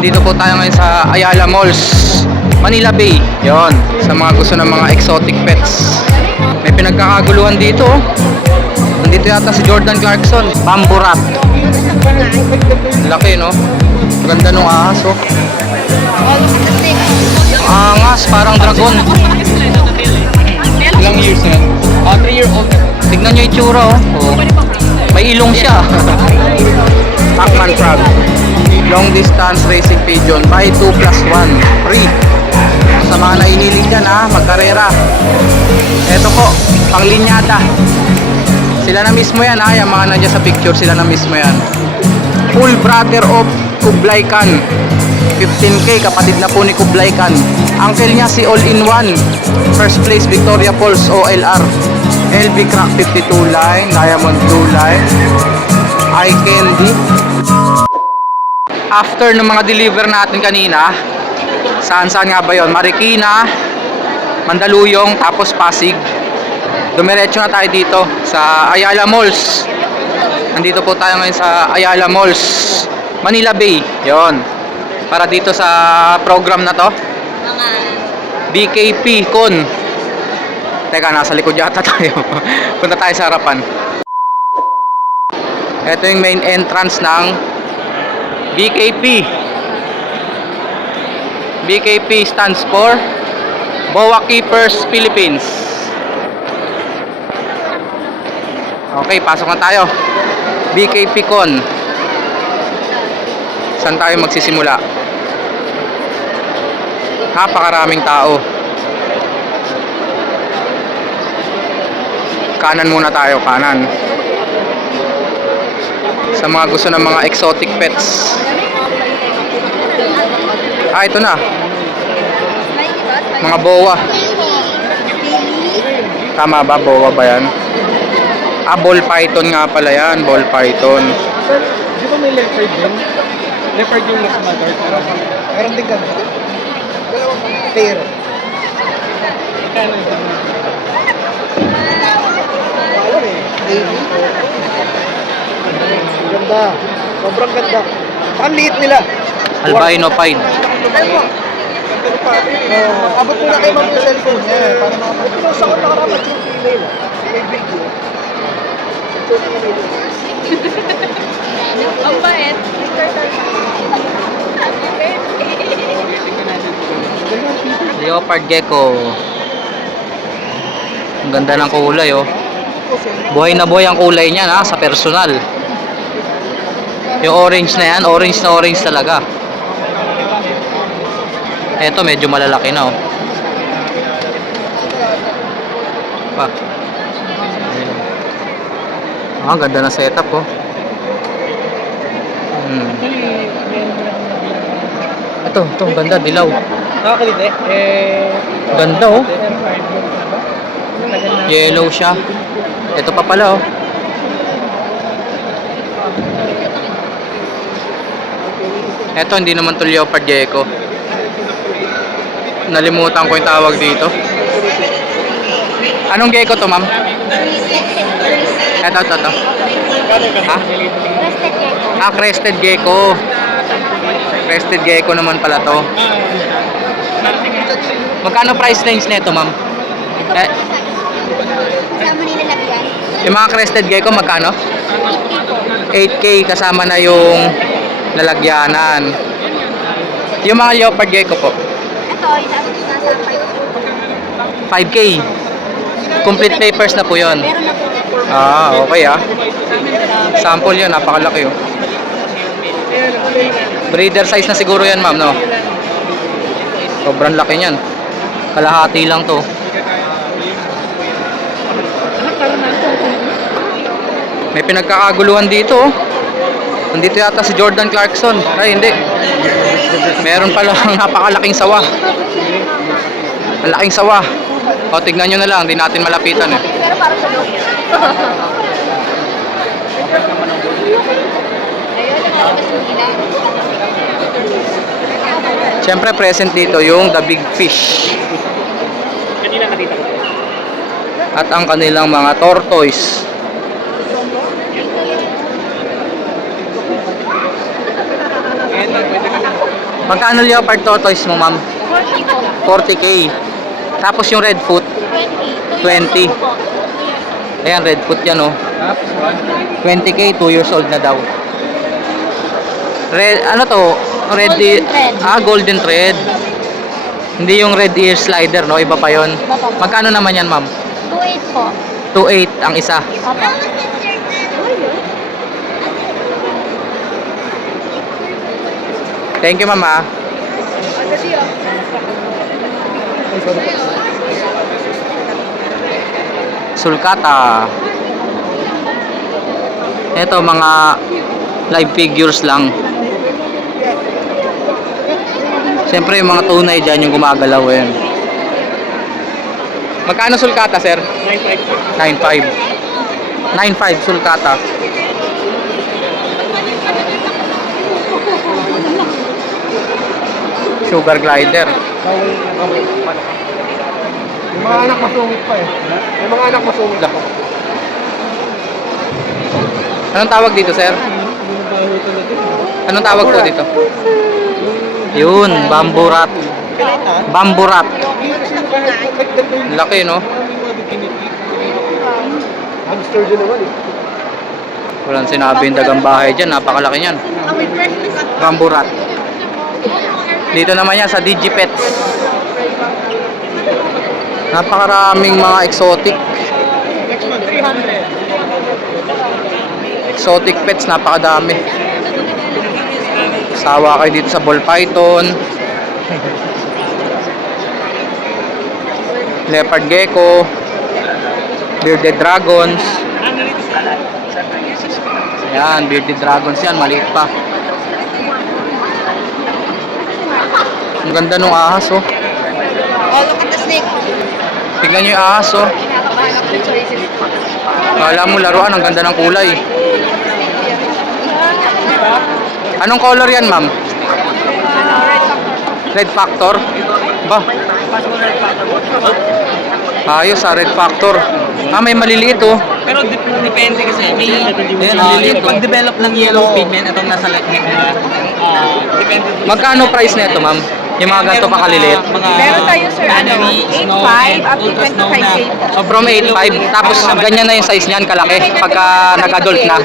Nandito po tayo ngayon sa Ayala Malls, Manila Bay. Yon, sa mga gusto ng mga exotic pets. May pinagkakaguluhan dito. Nandito yata si Jordan Clarkson, Bamboo Rat. Laki, no? Ganda nung ahas, oh. Angas, parang dragon. Ilang years na yan? 3-year-old. Tignan nyo yung tsura, oh. May ilong siya. Pac-Man frog. Long distance racing pigeon. Buy 2 plus 1 free. Sa mga nainilig dyan, ha, magkarera. Eto po, panglinyada. Sila na mismo yan, ha. Yung mga nandiyan sa picture, sila na mismo yan. Full brother of Kublai Khan. 15K, kapatid na po ni Kublai Khan. Uncle niya si All-in-One. First place Victoria Falls OLR. LB Crack 52 line, Diamond Blue line, Eye Candy. After ng mga deliver natin kanina, saan nga ba yon? Marikina, Mandaluyong, tapos Pasig. Dumiretso na tayo dito sa Ayala Malls. Nandito po tayo ngayon sa Ayala Malls, Manila Bay. Yon, para dito sa program na to, BKP Con. Teka, nasa likod yata tayo. Punta tayo sa harapan. Ito yung main entrance ng BKP. BKP stands for Boa Keepers Philippines. Okay, pasok na tayo. BKP Con. Saan tayo magsisimula? Napakaraming tao. Kanan muna tayo, kanan. Sa mga gusto ng mga exotic pets. Ah, ito na. Mga boa. Tama ba? Boa ba yan? Ah, ball python nga pala yan. Ball python. Di ba may leopard din? Leopard yung mas mother. Meron din kami. Pair. Ganda. Sobrang ganda. Ang liit nila. Albino pied. Abot mo na kayo mga cellphone niya. Para makapag. Ito sa ako nakarapat yung email. May video. Ang bait. Leopard gecko. Ang ganda ng kulay, oh. Buhay na buhay ang kulay niya, ha, sa personal. Yung orange na yan, orange na orange talaga. Eto medyo malalaki na, oh. Pa. Ah, ganda na setup, oh. Ito, ganda, dilaw. Nakakalite. Ganda, oh. Yellow siya. Ito pa pala, oh. Ito, hindi naman to leopard gecko. Nalimutan ko yung tawag dito. Anong gecko to, ma'am? Ito. Ha? Ah, crested gecko. Crested gecko naman pala to. Magkano price range nito, ma'am? Kasama nilalagyan. Yung mga crested gecko, magkano? 8K kasama na yung lalagyanan. Yung mga leopard gecko po, Ito, nasa 5K. Complete papers na po yon. meron na po. Ah, okay, ah. Sample yun, napakalaki, oh. Breeder size na siguro yan, ma'am, no? Sobrang laki niyan. Kalahati lang to. May pinagkakaguluhan dito, oh. Nandito yata si Jordan Clarkson. Ay, hindi. Meron pala napakalaking sawa. Ang laking sawa. O, tignan nyo na lang. Hindi natin malapitan, eh. Pero parang sa loob. Ayun, nakalabas yung ilan. Siyempre, present dito yung the big fish. At ang kanilang mga tortoise. Magkano leopard tortoise mo, ma'am? 40 po. 40k. Tapos yung red foot, 20. 20. Ayan, red foot yan, oh. Tapos 20k, 2 years old na daw. Red, ano to? Red Golden thread. golden thread. Hindi yung red ear slider, no? Iba pa yon. Iba pa po. Magkano naman yan, ma'am? 2.8 po. 2.8 ang isa. Opo. Thank you, ma'am, ah. Sulcata. Ito, mga live figures lang. Siyempre, yung mga tunay dyan yung gumagalaw, yun. Magkano sulcata, sir? 9.5. 9.5 sulcata. Sugar glider. Yung mga anak masungit pa eh. Yung mga anak masungit pa. Anong tawag dito, sir? Anong tawag po dito? Yun, bamboo rat. Bamboo rat. Laki, no? Hamster din naman eh. Walang sinabi yung dagang bahay dyan. Napakalaki niyan. Bamboo rat. Dito naman yan sa Digipets. Napakaraming mga exotic. Exotic pets, napakadami. Sawa kayo dito sa ball python. Leopard gecko. Bearded dragons. Yan, bearded dragons yan, maliit pa. Ang ganda nung ahas, oh. Oh, look at the snake. Tignan nyo yung ahas, oh. Kinakabahan ako ng choices. Kala mo laruan, ang ganda ng kulay. Anong color yan, ma'am? Red Factor? Ba? Ayos, red Factor. May maliliit, oh. Pero depende kasi. May Ayan, maliliit, oh. pag-develop ng yellow pigment, itong nasa neck na, depende. Magkano price na ito, ma'am? Yung mga ganito pa kaliliit? Meron tayo, sir, ano, 8.5 up to 25K po. So from 8.5, tapos ganyan na yung size niyan, kalaki, pagka nag-adult na.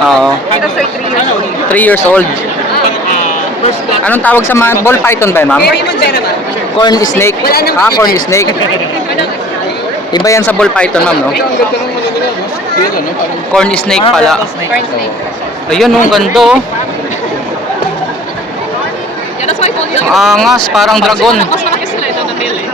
Oo. Ito, sir, 3 years old. 3 years old. Anong tawag sa mga ball python ba, ma'am? Raymond Vera, ma'am. Corn snake. Corn snake. Iba yan sa ball python, ma'am, no? Ang ganda ng ano nila, no? Scale, ano? Parang Corn snake pala. Corn snake. Ayun, ang ganda, oh. Yeah, that's why I told you. Ang angas, parang dragon. Mas malaki sila ito na hill eh.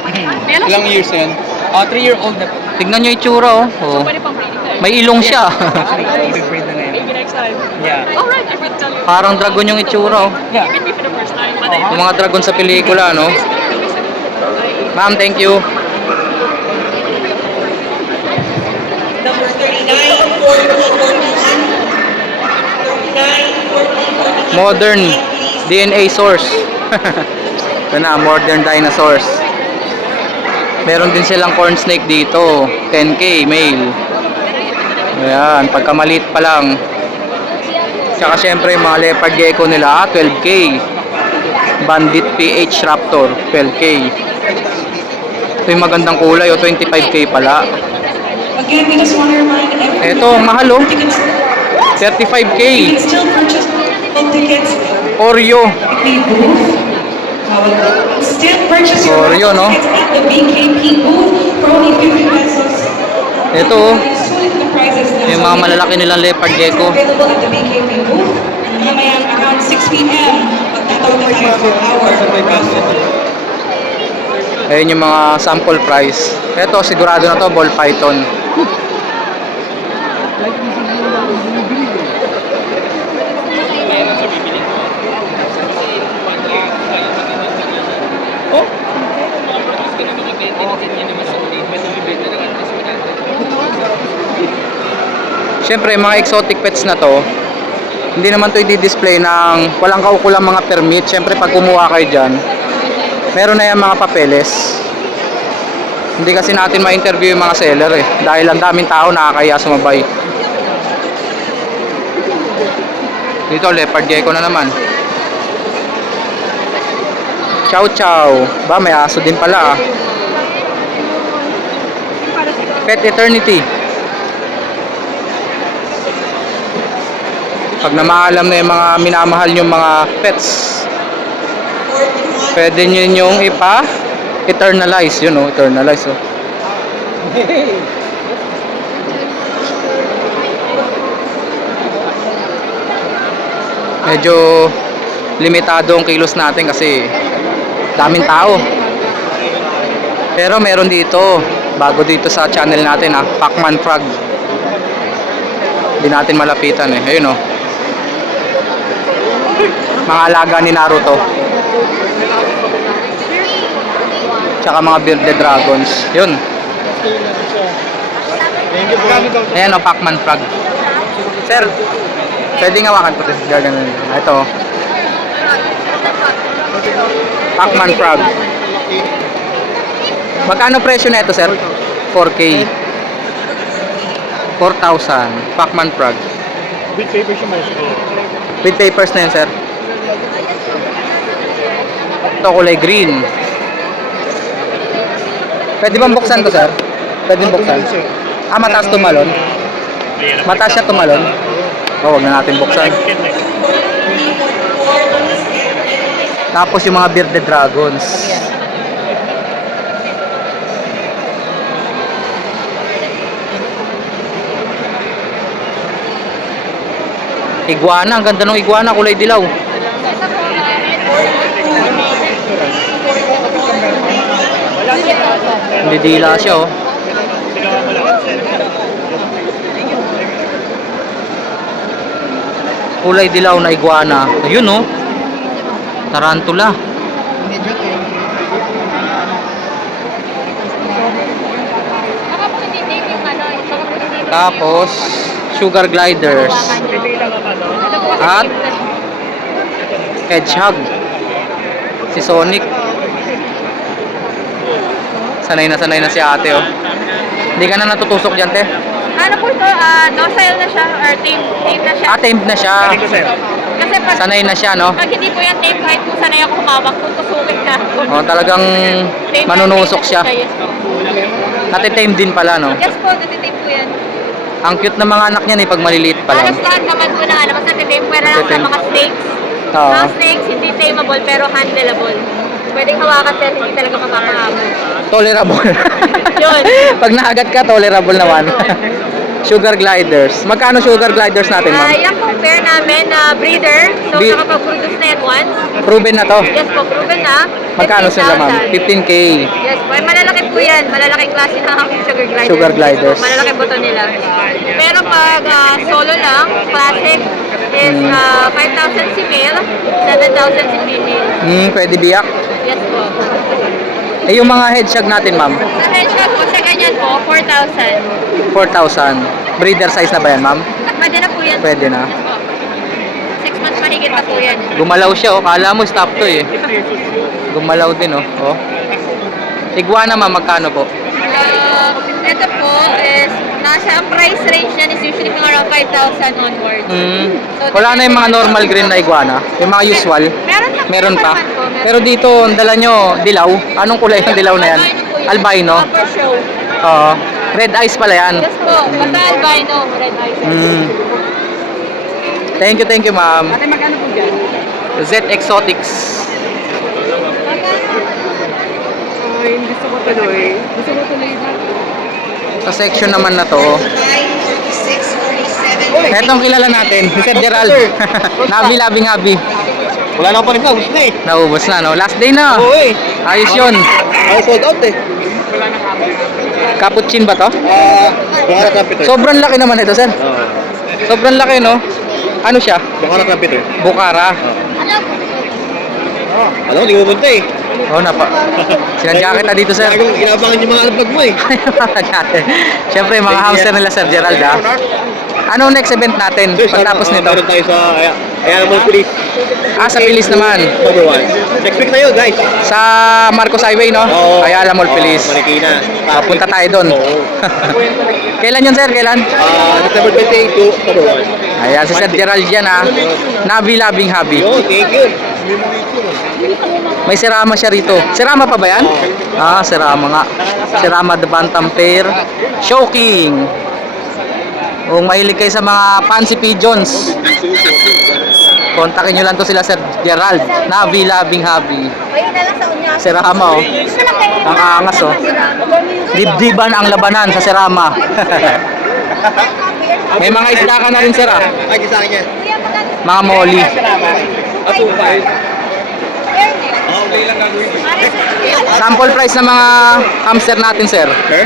ilang years na yan? 3-year-old na po. Tignan nyo yung itsura, oh. Oh. Pwede pang breeding tayo. May ilong siya. Actually, breed na na yan. Maybe next time. Yeah. Alright, I will tell you. Parang dragon yung itsura, oh. Yeah. Meet me for the first time. But Yung mga dragon sa pelikula, no? Ma'am, thank you. Number 39, Modern DNA source. Ito na, modern dinosaurs. Meron din silang corn snake dito. 10k male. Ayan, pagkamaliit pa lang. Tsaka syempre yung mga leopard gecko nila, 12k. Bandit PH Raptor, 12k. Ito yung magandang kulay, 25k pala. again, we just want to remind everyone. Ito, mahal, oh. You can 35k. still purchase full tickets Oreo. at the booth. Still purchase your Oreo, no? tickets at the BKP booth for only 50 pesos. Ito, oh. The prices now. Yung mga malalaki nilang leopard gecko. Available at the BKP booth. And mamaya around 6 p.m. magtatawag na tayo for our raffle. Ayun yung mga sample price. Ito, sigurado na to, ball python. Siyempre, mga exotic pets na to, hindi naman to i-display ng walang kaukulang mga permit. Siyempre, pag kumuha kayo dyan, meron na yan mga papeles. Hindi kasi natin ma-interview yung mga seller eh. Dahil ang daming tao nakakaya sumabay. Dito, leopard gecko na naman. Chow Chow. Ba, may aso din pala ah. Pet Eternity. Pag namaalam na yung mga minamahal yung mga pets, pwede nyo yung eternalize. Yun oh, eternalize oh. Medyo limitado ang kilos natin kasi daming tao. Pero meron dito, bago dito sa channel natin ah, Pacman Frog. Hindi natin malapitan eh. Ayun oh. Mga alaga ni Naruto. Tsaka mga bearded dragons. Yun. Ayan o, Pacman Frog. Sir, pwede nga wakan po ito. Ito. Pacman Frog. Magkano presyo na ito, sir? 4K. 4,000. Pacman Frog. With paper siya mas. With papers na yun, sir. Ito, kulay green. Pwede bang buksan to, sir? Pwede buksan. Ah, mataas tumalon. Mataas siya tumalon. Oh, wag na natin buksan. Tapos yung mga bearded dragons. Iguana, ang ganda ng iguana, kulay dilaw. Hindi dila siya oh. Kulay dilaw na iguana. Ayun oh. Tarantula. Tapos sugar gliders. At hedgehog. Si Sonic. Sanay na si ate oh. Hindi ka na natutusok dyan, te? Ano po ito? Docile na siya or tame na siya. Ah, tamed na siya. Kasi pag, Sanay na siya, no? pag hindi po yan tame, kahit kung sanay ako humawak, tutusukin ka. Oh, talagang Tame na manunusok tame siya. na Yes po. Natitame din pala, no? Yes po, natitame po yan. Ang cute ng mga anak niyan eh, pag maliliit pa lang. Halos lahat naman po na mas natitame pero lang sa Natitame. mga snakes. Oo. Mga snakes, hindi tameable pero handleable. Pwedeng hawakan sir, hindi talaga mapapahapon. Tolerable. Yun. Pag naagat ka, tolerable naman. Sugar gliders. Magkano sugar gliders natin, ma'am? Yan po pair namin na breeder. So Bi- nakapag-produce na yan once. Proven na to. Yes po, proven na. Magkano sila, ma'am? 15,000. 15K. Yes po, ay malalaki po yan. Malalaking klase ng sugar gliders. Sugar gliders. Yes po, malalaki buto nila. Pero pag solo lang, classic is 5,000 si male, 7,000 si female. Pwede biyak. Yes po. Eh, yung mga hedgehog natin, ma'am? Sa hedgehog po, sa ganyan po, 4,000. 4,000. Breeder size na ba yan, ma'am? Pwede na po yan. Pwede na. Yes po. 6 months mahigit na po yan. Gumalaw siya, oh. Kala mo stop to, eh. Gumalaw din, oh. Oh. Iguana, ma'am, magkano po? Ito po is, nasa price range niyan is usually mga around 5,000 onwards. Wala na yung mga normal green na iguana. Yung mga usual. Meron pa. naman po, meron. Pero dito, ang dala nyo, dilaw. Anong kulay ng dilaw na yan? Albino. For show. Oo. Red eyes pala yan. Yes po, basta albino, red eyes. Thank you, ma'am. Ate, magkano po dyan? Z Exotics. Ay, gusto ko tuloy. Gusto ko tuloy na. Sa section naman na to, 46, 47. etong kilala natin, si Sir Gerald. Nabi. Wala na pa rin ubus na eh. Naubos na, no? Last day na. Oo eh. Ayos yun. Ay, sold out eh. Cappuccino ba to? Bukara Trumpeter. Sobrang laki naman ito, sir. Sobrang laki, no? Ano siya? Bukara Trumpeter. Bukara. Alam mo, di mo punta eh. Oh, sinadya kita dito, sir. Ginabangan yung mga alpag mo eh. Siyempre, mga hamster nila, Sir Gerald, ha? Ano next event natin pagtapos nito? Meron tayo sa Ayan mo, please. Ah, sa Pilis naman. Number 1. Next week na yun, guys. Sa Marcos Highway, no? Ayala Mall, Feliz. Marikina. Punta tayo doon. Oo. Kailan yun, sir? Kailan? September 28 to October 1. Ayan, si Sir Gerald yan, ha? Navi Labing Habi. Yo, thank you. May Serama siya rito. Serama pa ba yan? Ah, Serama nga. Serama The Bantam Pair. Showking. Kung mahilig kayo sa mga fancy pigeons, kontakin nyo lang to sila Sir Gerald. Navi Labing Habi. Wait na lang sa unya. Serama, oh. Ang angas, oh. Dibdiban ang labanan sa Serama. May mga isda ka na rin, sir, ah. Ay, sa akin yan. Mga molly. Sample price ng mga hamster natin, sir. Sir?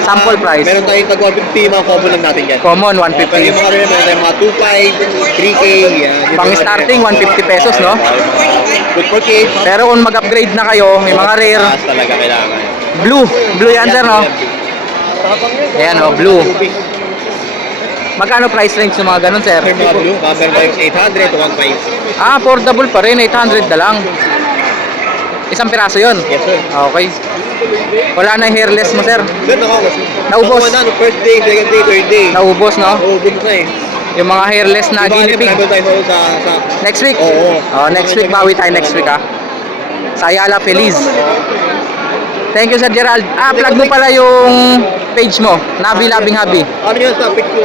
Sample price. Meron tayong tag 150, mga combo lang natin yan. Common, Pero yung 150. mga rin, meron tayong mga 2.5, 3K, yan. Pang starting, 150 pesos, no? Good for kids. Pero kung mag-upgrade na kayo, may mga rare. Taas talaga kailangan. Blue. Blue yan, sir, no? Ayan, oh, blue. Magkano price range ng mga ganun, sir? Sir, mga blue, meron tayong 800 to 1.5. Ah, affordable pa rin. 800 na lang. Isang piraso yun. Yes, sir. Okay. Wala na yung hairless mo, sir. Sir, Naubos. Nakuha na, first day, second day, third day. Naubos, no? Oo, good na eh. Yung mga hairless na guinea pig. Marami tayo sa Next week? Oo. Oh, next week, bawi tayo next week, ha? Sa Ayala Feliz. Thank you, Sir Gerald. Ah, plug mo pala yung page mo, Navi Labing Habi. Ano yun sa pic ko,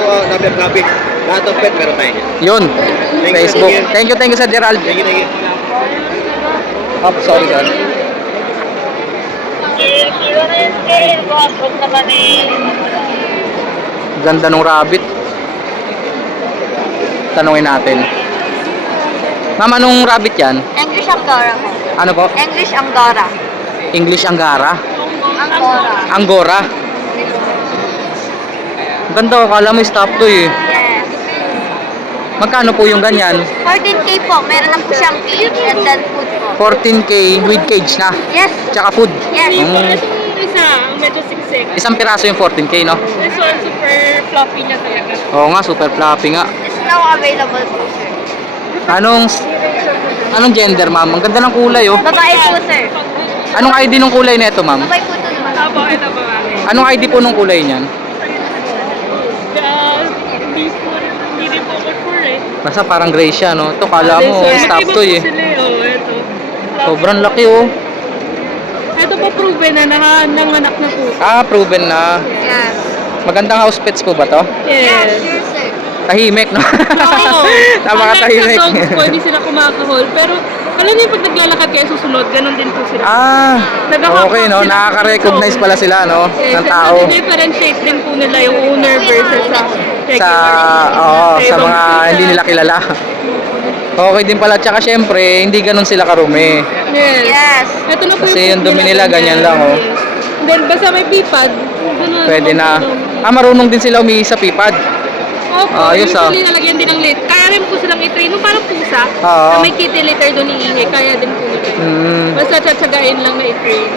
nabi. Lahat ng pet meron tayo. Yun, Thank you, Facebook. thank you. Thank you, Sir Gerald. Thank you. Oh, sorry, sir. Ganda ng rabbit. Tanungin natin. Ma'am, anong rabbit yan? English Angora po. Ano po? English Angora. English Angara? Angora. Angora? Ganda, akala mo stop to eh. Yes. Magkano po yung ganyan? 14K po. Meron na po siyang cage and then food po. 14K with cage na. Yes. Tsaka food. Yes. Isa, medyo siksik. Isang piraso yung 14K, no? This one, super fluffy niya talaga. Oo nga, super fluffy nga. It's now available po, sir. Anong gender, ma'am? Ang ganda ng kulay, oh. Babae po, sir. Anong ID ng kulay nito, ma'am? Babae po ito naman. Apo, ito ba? Anong ID po ng kulay niyan? Hindi rin po ako sure eh. Basta parang gray siya, no? Ito, kala mo, stop to eh. Oh, ito. Sobrang laki, oh. Ito po proven na nanganak na po. Ah, proven na. Yes. Magandang house pets po ba to? Yes, sure, sir. Tahimik, no? Oo. Napakatahimik. Sa dogs po, hindi sila kumakahol. Pero, alam niyo, pag naglalakad kayo susunod, ganun din po sila. Ah, Nagkakapag okay, no? sila. Nakaka-recognize pala sila, no? Yes, Ng tao. differentiate din po nila yung owner versus sa Sa, sa mga hindi nila kilala. Okay din pala. Tsaka syempre, hindi ganun sila karumi. Yes. Yes. Ito na po Kasi yung food dumi nila, ganyan lang, oh. And then, basta may pipad. ganun Pwede po na. po. Ah, marunong din sila umihi sa pipad. Opo, Ayos, usually nalagyan din ng lit. Kaya rin po silang i-train. Nung parang pusa, Oo. na may kitty litter doon iihi. Kaya din po nila. Basta tsatsagain lang na i-train.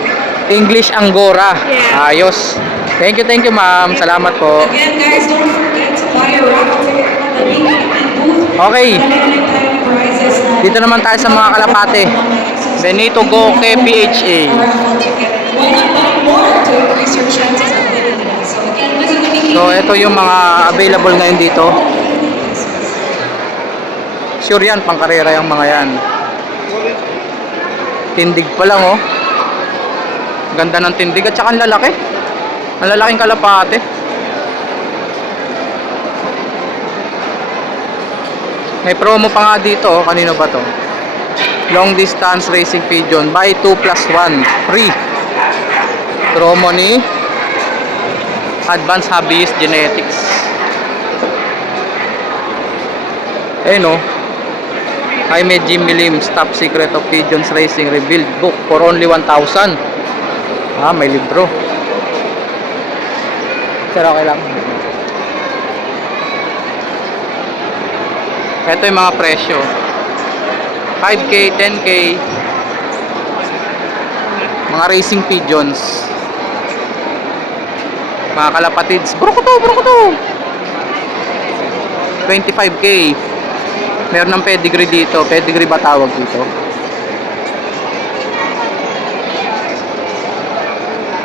English Angora. Yeah. Ayos. Thank you, ma'am. Salamat po. Again, guys, don't forget to buy a raffle ticket at the link and booth. Okay. Tayo prizes na Dito naman tayo sa mga kalapate. Benito Goke PHA. raffle ticket. Why not buy more to increase your chances of winning one? So again, visit the link. So, ito yung mga available ngayon dito. Sure yan, pangkarera yung mga yan. Tindig pa lang, oh. Ganda ng tindig at saka ang lalaki. Ang lalaking kalapate. May promo pa nga dito, oh. Kanino ba to? Long distance racing pigeon. Buy 2 plus 1. Free. Promo ni Advanced Hobbyist Genetics. No. Jaime Jimmy Lim's Top Secret of Pigeons Racing Revealed book for only 1,000. Ah, may libro. Sir, okay lang. Ito yung mga presyo. 5K, 10K. Mga racing pigeons. Mga kalapatids. Brokoto. 25K. Meron ng pedigree dito. Pedigree ba tawag dito?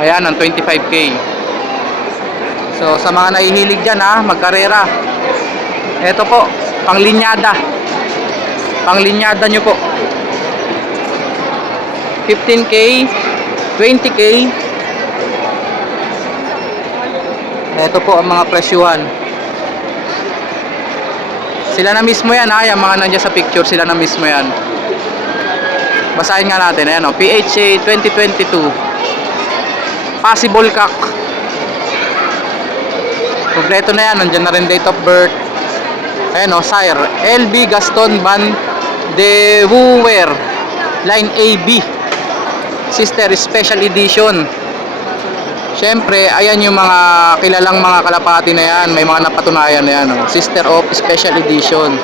Ayan, ang 25K. So, sa mga nahihilig dyan ha, magkarera. Ito po, panglinyada. Panglinyada nyo po. 15K, 20K. Ito po ang mga presyuhan. Sila na mismo yan ha, yung mga nandiyan sa picture, sila na mismo yan. Basahin nga natin, ayan o, PHA 2022. Possible cock. Kompleto na yan, nandiyan na rin date of birth. Ayan o, sire, LB Gaston Van de Wouwer, line AB. Sister Special Edition. Siyempre, ayan yung mga kilalang mga kalapati na yan. May mga napatunayan na yan. Oh. Sister of Special Edition.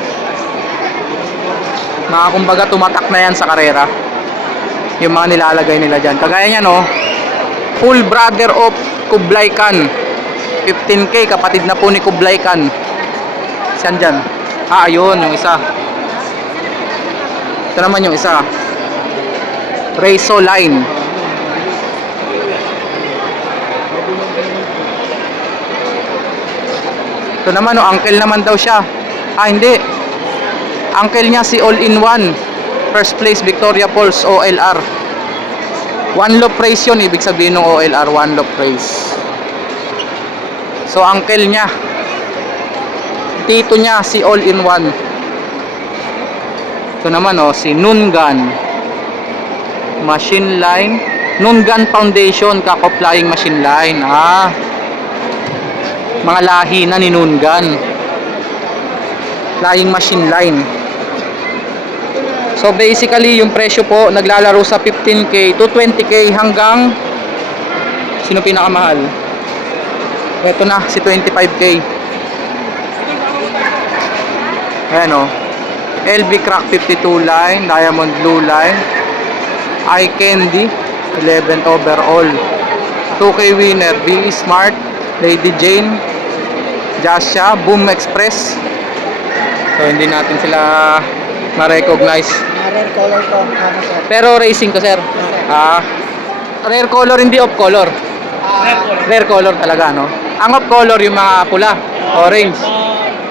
Mga kumbaga tumatak na yan sa karera. Yung mga nilalagay nila dyan. Kagaya niyan, oh. Full brother of Kublai Khan. 15K, kapatid na po ni Kublai Khan. Saan dyan? Ah, ayun, yung isa. Ito naman yung isa. Reiso line. Ito naman, oh, uncle naman daw siya. Ah, hindi. Uncle niya si All-in-One. First place, Victoria Falls, OLR. One loaf race yun, ibig sabihin ng OLR, one loaf race. So, uncle niya. Tito niya, si All-in-One. Ito naman, oh, si Nungan. Machine line. Nungan Foundation, Kako Flying Machine Line. Ah. Mga lahi na ni Nungan. Flying Machine Line. So basically yung presyo po naglalaro sa 15K to 20K hanggang sino pinakamahal? Ito na si 25K. Ayan o. LB Crack 52 line, Diamond Blue line, Eye Candy 11th overall. 2K winner, B Smart, Lady Jane, Jasha, Boom Express. So hindi natin sila ma-recognize. Rare color to, ano sir? Pero racing to, sir. Ah, rare color, hindi off color. Rare color talaga, no? Ang off color yung mga pula, orange.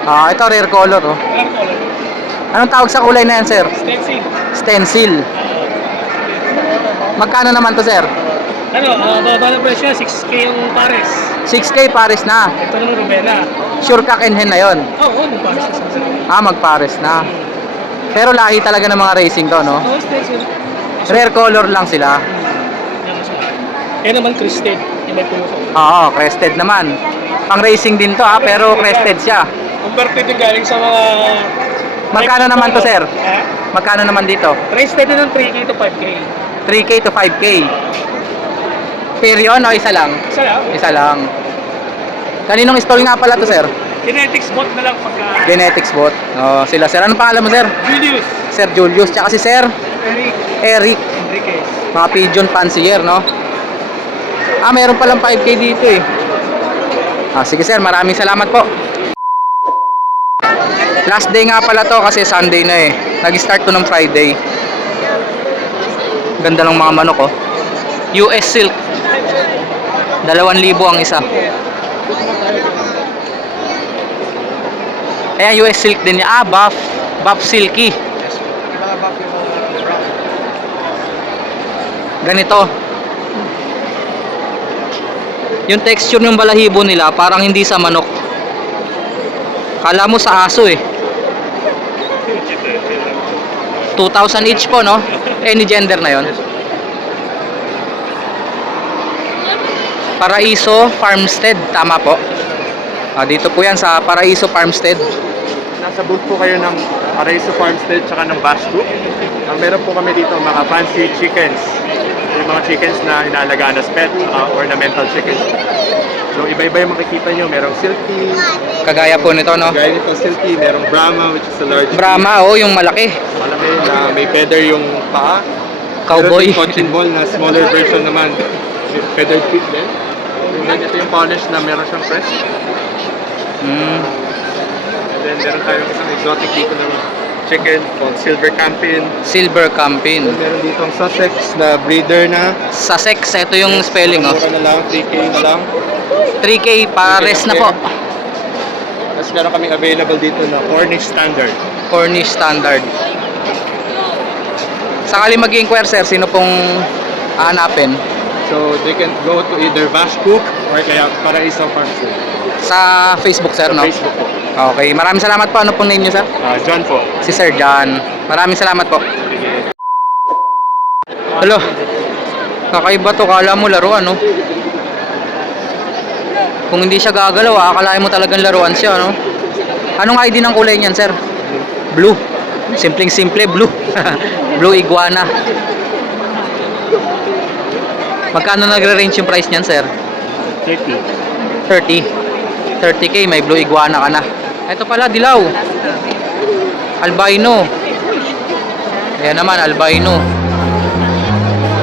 Ah, ito rare color, oh. Anong tawag sa kulay na yan, sir? Stencil. Stencil. Magkano naman to, sir? Ano, baba ng presyo, 6K yung pares. 6K pares na. Ito naman Rubena. Sure cock and hen na yon. Oo, pares na sa Ah, magpares na. Pero lahi talaga ng mga racing to, no? Oo, stencil. Rare color lang sila. Eh naman crested, yung may puso. Oo, crested naman. Pang racing din to, ah, pero crested siya. Converted yung galing sa mga... Magkano naman to, sir? Ha? Magkano naman dito? Crested din ng 3K to 5K. 3K to 5K. Pair yun o isa lang? Isa lang. Isa lang. Kaninong stall nga pala to, sir? Genetics bot na lang pagka... Genetics bot. Oh, sila, sir. Anong pangalan mo, sir? Julius. Sir Julius. Tsaka si Sir Eric. Eric. Enriquez. Mga pigeon fancier, no? Ah, meron palang 5K dito eh. Ah, sige, sir. Maraming salamat po. Last day nga pala to kasi Sunday na eh. Nag-start to ng Friday. Ganda ng mga manok, oh. US Silk. 2,000 ang isa. Ayan, US Silk din niya. Ah, Buff. Buff Silky. Ganito. Yung texture ng balahibo nila parang hindi sa manok. Kala mo sa aso eh. 2,000 each po, no? Any gender na yon. Paraiso Farmstead, tama po. Ah, dito po yan sa Paraiso Farmstead. Nasa booth po kayo ng Paraiso Farmstead tsaka ng Bash Group. Meron po kami dito mga fancy chickens. Yung mga chickens na inaalagaan as pet, ornamental chickens. So iba-iba yung makikita nyo. Merong silky. Kagaya po nito, no? Gaya nito silky. Merong Brahma which is a large Brahma, oh, yung malaki. malaki na may feather yung paa. Cowboy. Meron yung cochin ball na smaller version naman. With feathered feet din. And then ito yung polish na meron siyang press. Mm. And then meron tayong isang exotic dito naman. chicken called Silver Campin. Silver Campin. Meron dito ang Sussex na breeder na. Sussex, ito yung spelling, oh. Mura na lang, 3K na lang. 3K, pares na po. Tapos meron kaming available dito na Cornish Standard. Cornish Standard. Sakali mag-inquire, sir, sino pong hahanapin? So they can go to either Vash Cook or kaya Paraiso Farms. Sa Facebook, sir, Sa no? Facebook po. Okay, maraming salamat po. Ano pong name niyo, sir? John po. Si Sir John. Maraming salamat po. Hello. Kakaiba to. Kala mo laruan, no? Kung hindi siya gagalaw, akalain mo talagang laruan siya, no? Anong ID ng kulay niyan, sir? Blue. Simpleng-simple, blue. Blue iguana. Magkano nagre-range yung price niyan, sir? 30. 30. 30K, may blue iguana ka na. Ito pala, dilaw. Albino. Ayan naman, albino.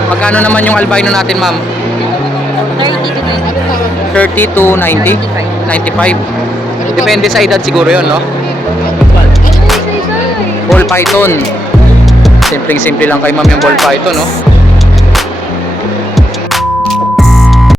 Magkano naman yung albino natin, ma'am? 30 to 90? 95. Depende sa edad siguro yon, no? Ball python. Simpleng-simple lang kay ma'am yung ball python, no?